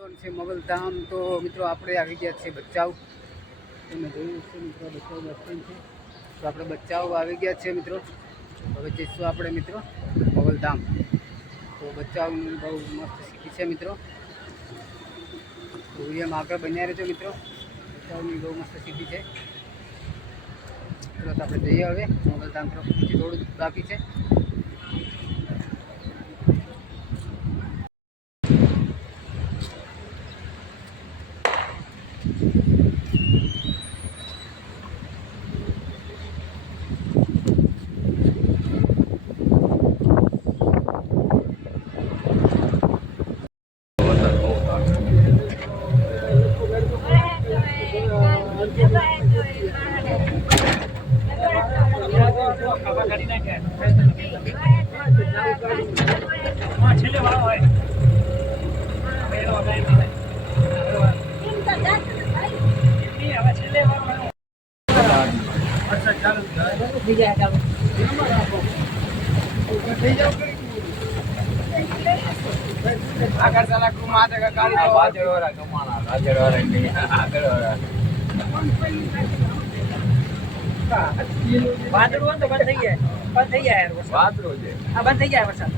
John છે મોગલધામ. તો મિત્રો આપણે આવી ગયા છે બચાવ. તમે જોયું છે મિત્રો બચાવ બસ સ્ટેન્ડ છે. તો આપણે બચાવ આવી ગયા છે મિત્રો. હવે જઈશું આપણે મિત્રો મોગલધામ. તો બચાવની બહુ મસ્ત સિટી છે મિત્રો. તો વિડીયોમાં આગળ બન્યા રહેજો મિત્રો. બચાવની બહુ મસ્ત સિટી છે. તો આપણે જઈએ હવે મોગલધામ તરફ. થોડું બાકી છે. આગળ ચાલા કુમાર ગાડી તો વાજડવાળા કમાણા વાજડવાળા ની આગળ વાળા વાદળો તો બંધ થઈ ગયા યાર વાદળો છે આ બંધ થઈ ગયા વરસાદ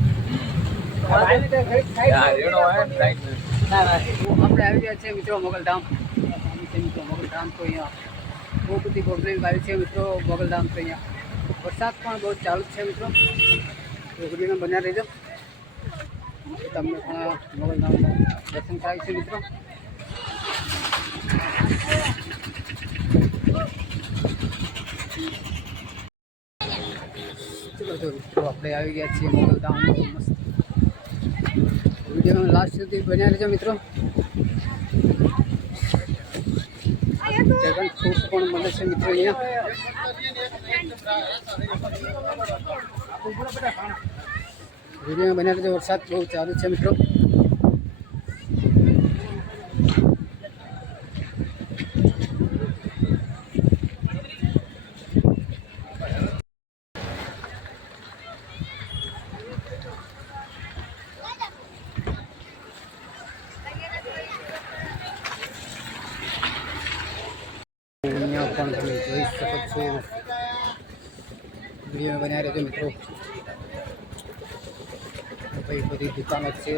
આપણે આવી ગયા છે મિત્રો મોગલધામ. મોગલધામ તો અહીંયા બહુ બધી પ્રોબ્લેમ આવી છે મિત્રો. મોગલધામ તો અહીંયા વરસાદ પણ બહુ ચાલુ છે મિત્રો. તો વિડીયોમાં બન્યા રહેજો. તમને પણ મોગલધામના દર્શન કરાવીશું છે મિત્રો. ચલો તો મિત્રો આપણે આવી ગયા છીએ મોગલધામ. બહુ મસ્ત વિડીયોમાં લાસ્ટ સુધી બન્યા રહેજો મિત્રો. ડ્રેગન ફ્રૂટ પણ મળે છે મિત્રો અહીંયા. વિડીયોમાં બન્યા રહેજો. વરસાદ બહુ ચાલુ છે મિત્રો. અહીંયા પણ તમે જોઈ શકો છો. વિડીયો બન્યા રહેજો મિત્રો. ભાઈ બધી દુકાનો છે.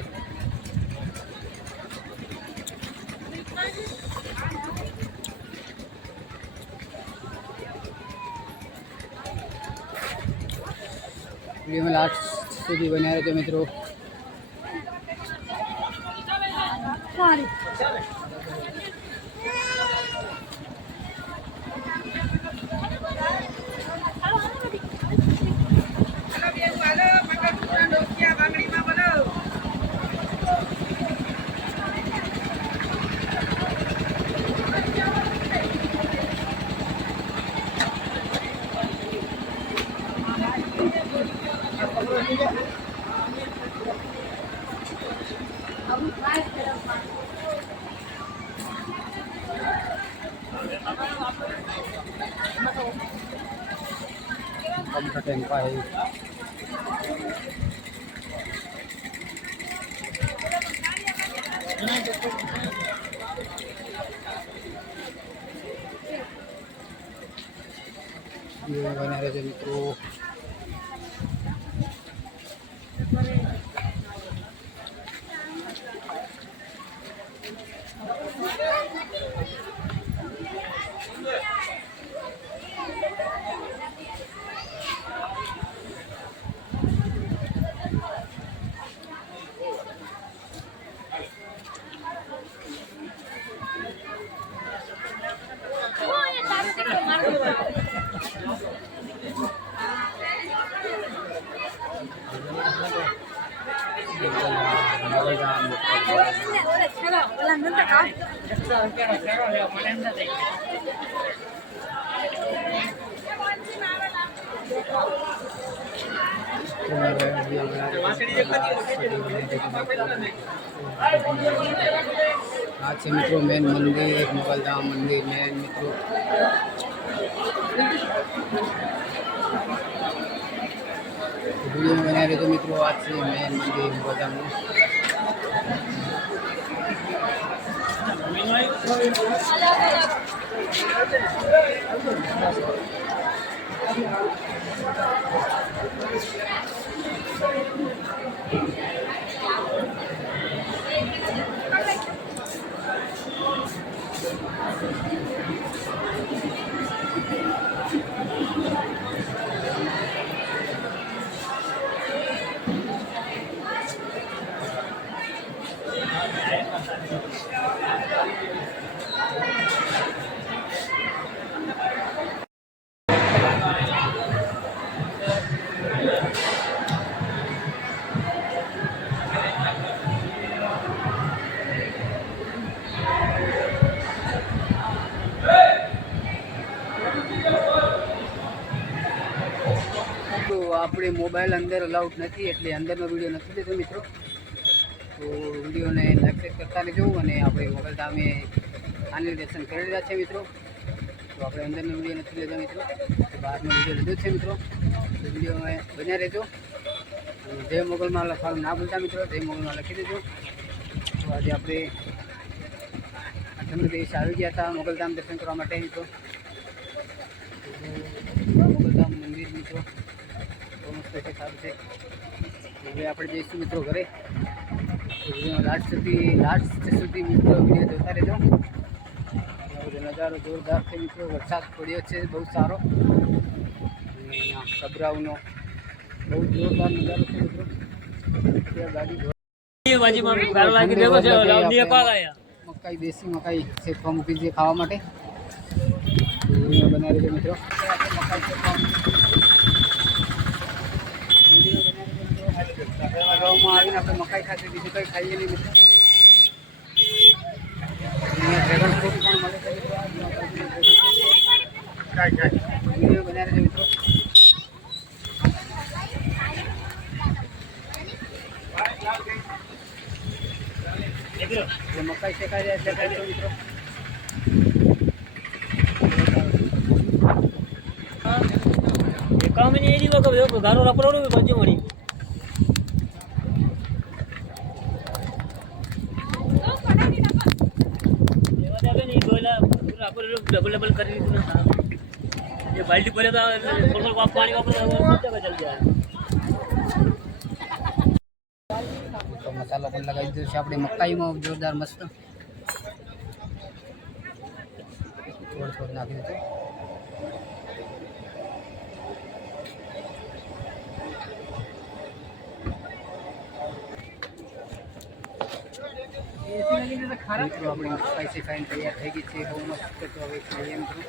વિડીયોમાં લાસ્ટ સુધી બન્યા રહેજો મિત્રો. Tempai dia banyak aja mikro. आज से मित्रों मेन मंदिर मोगलधाम मंदिर मेन मित्रों वीडियो में बना रहे तो मित्रों आज से मेन मंदिर मोगलधाम તો આપણે મોબાઈલ અંદર અલાઉડ નથી એટલે અંદરનો વિડીયો નથી લેતો મિત્રો. તો વિડીયોને લાઈક કરતા રહેજો અને આપણે મોગલધામે આની દર્શન કરી રહ્યા છે મિત્રો. તો આપણે અંદરનો વિડીયો નથી લેતો મિત્રો, તો બહારનો વિડીયો લીધો છે મિત્રો. તો વિડીયોમાં બન્યા રહેજો. જય મોગલમાં લખવાનું ના ભૂલતા મિત્રો, જય મોગલમાં લખી દેજો. તો આજે આપણે આઠમનો દિવસ આવી ગયા હતા મોગલધામ દર્શન કરવા માટે મિત્રો. મોગલધામ મંદિર મિત્રો બહુ મસ્ત છે, સારું છે. હવે આપણે જઈશું મિત્રો ઘરે. લાસ્ટ સુધી મિત્રો વિડીયો જોતા રહેજો. નજારો જોરદાર છે મિત્રો, વરસાદ પડ્યો છે બહુ સારો. અને અહીંયા કબરાઓનો બહુ જોરદાર નજારો છે મિત્રો. મકાઈ દેશી મકાઈ શેકવા મૂકી છે ખાવા માટે. બનાવી દેજો મિત્રો. ગામમાં આવીને આપણે મકાઈ ખાતી, બીજું કંઈ ખાઈએ નહીં મિત્રો. ડ્રેગન ફ્રૂટ પણ મળે છે મિત્રો. વિડીયો બનાવી દેજો મિત્રો. મકાઈ શેકાઈ જાય શેકાઈ દેજો મિત્રો. કામની એરી વખત ગારો રપરોડું બાજુ મળી ડબલ કરી દીધું. બાલ્ટી ભરે તો થોડું પાણી વાપરે ચાલી જાય. મસાલો પણ લગાવી દીધો છે આપણે મકાઈમાં જોરદાર મસ્ત. થોડું નાખી દીધું. મિત્રો આપણી મકાઈ શેકાઈને તૈયાર થઈ ગઈ છે, બહુ મસ્ત. તો હવે ખાઈએ મિત્રો.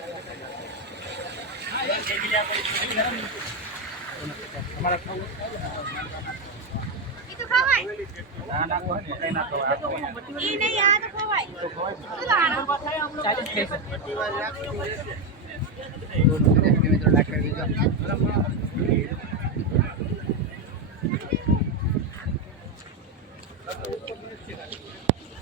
તમારા ખાવું ના ના મકાઈ ના ખવાય. મિત્રો લાઈક કરી દીધો.